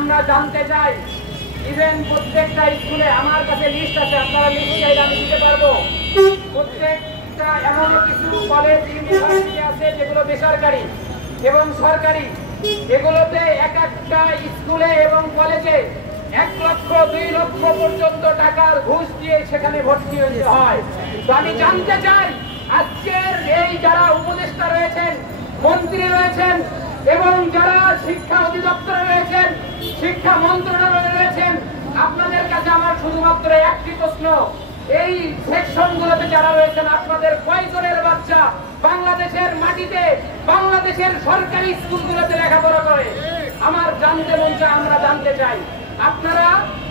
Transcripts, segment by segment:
আমরা জানতে চাই ইভেন প্রত্যেকটা স্কুলে আমার কাছে লিস্ট আছে, আপনারা লিস্ট চাইলে আমি দিতে পারবো। প্রত্যেকটা এমন কিছু কলেজ ইউনিভার্সিটি আছে যেগুলো বেসরকারি এবং সরকারি, এগুলোতে এক একটা স্কুলে এবং কলেজে 1 লক্ষ 2 লক্ষ পর্যন্ত টাকার ঘুষ দিয়ে সেখানে ভর্তি হতে হয়। তো আমি জানতে চাই আজকের এই যারা উপদেষ্টা রয়েছেন, মন্ত্রী রয়েছেন এবং যারা শিক্ষা অধিদপ্তরে রয়েছেন, শিক্ষা মন্ত্রণালয়ে রয়েছেন, আপনাদের কাছে আমার শুধুমাত্র একটি প্রশ্ন, এই সেকশনগুলোতে যারা রয়েছেন আপনাদের কয়জনের বাচ্চা বাংলাদেশের মাটিতে বাংলাদেশের সরকারি স্কুলগুলোতে লেখাপড়া করে? আমার জানতে মন চায়, আমরা জানতে চাই। আপনারা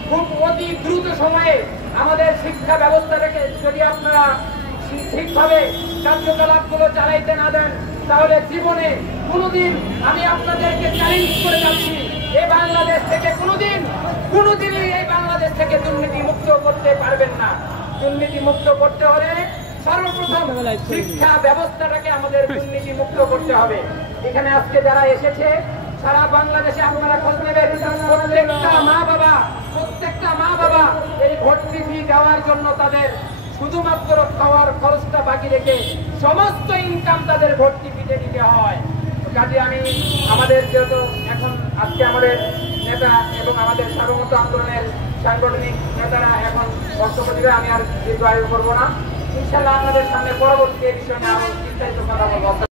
খুব অতি দ্রুত সময়ে আমাদের শিক্ষা ব্যবস্থাটাকে যদি আপনারা ঠিকভাবে কার্যকলাপগুলো চালাইতে না দেন, তাহলে জীবনে কোনোদিন আমি আপনাদেরকে চ্যালেঞ্জ করে যাচ্ছি, এই বাংলাদেশ থেকে কোনোদিনই এই বাংলাদেশ থেকে দুর্নীতি মুক্ত করতে পারবেন না। দুর্নীতি মুক্ত করতে হলে সর্বপ্রথম শিক্ষা ব্যবস্থাটাকে আমাদের দুর্নীতি মুক্ত করতে হবে। এখানে আজকে যারা এসেছে সারা বাংলাদেশে আপনারা খোঁজ নেবেন, প্রত্যেকটা মা বাবা এই ভর্তি ফি দেওয়ার জন্য তাদের শুধুমাত্র খাওয়ার খরচটা বাকি রেখে সমস্ত ইনকাম তাদের ভর্তি ফিতে দিতে হয়। কাজে আমি আমাদের যেহেতু এখন আজকে আমাদের নেতা এবং আমাদের সার্বভৌমত্ব আন্দোলনের সাংগঠনিক নেতারা এখন বক্তব্য দিবে, আমি আর দীর্ঘায়ু করবো না। ইনশাআল্লাহ আপনাদের সামনে পরবর্তী বিষয় নিয়ে আমি বিস্তারিত কথা বলবো।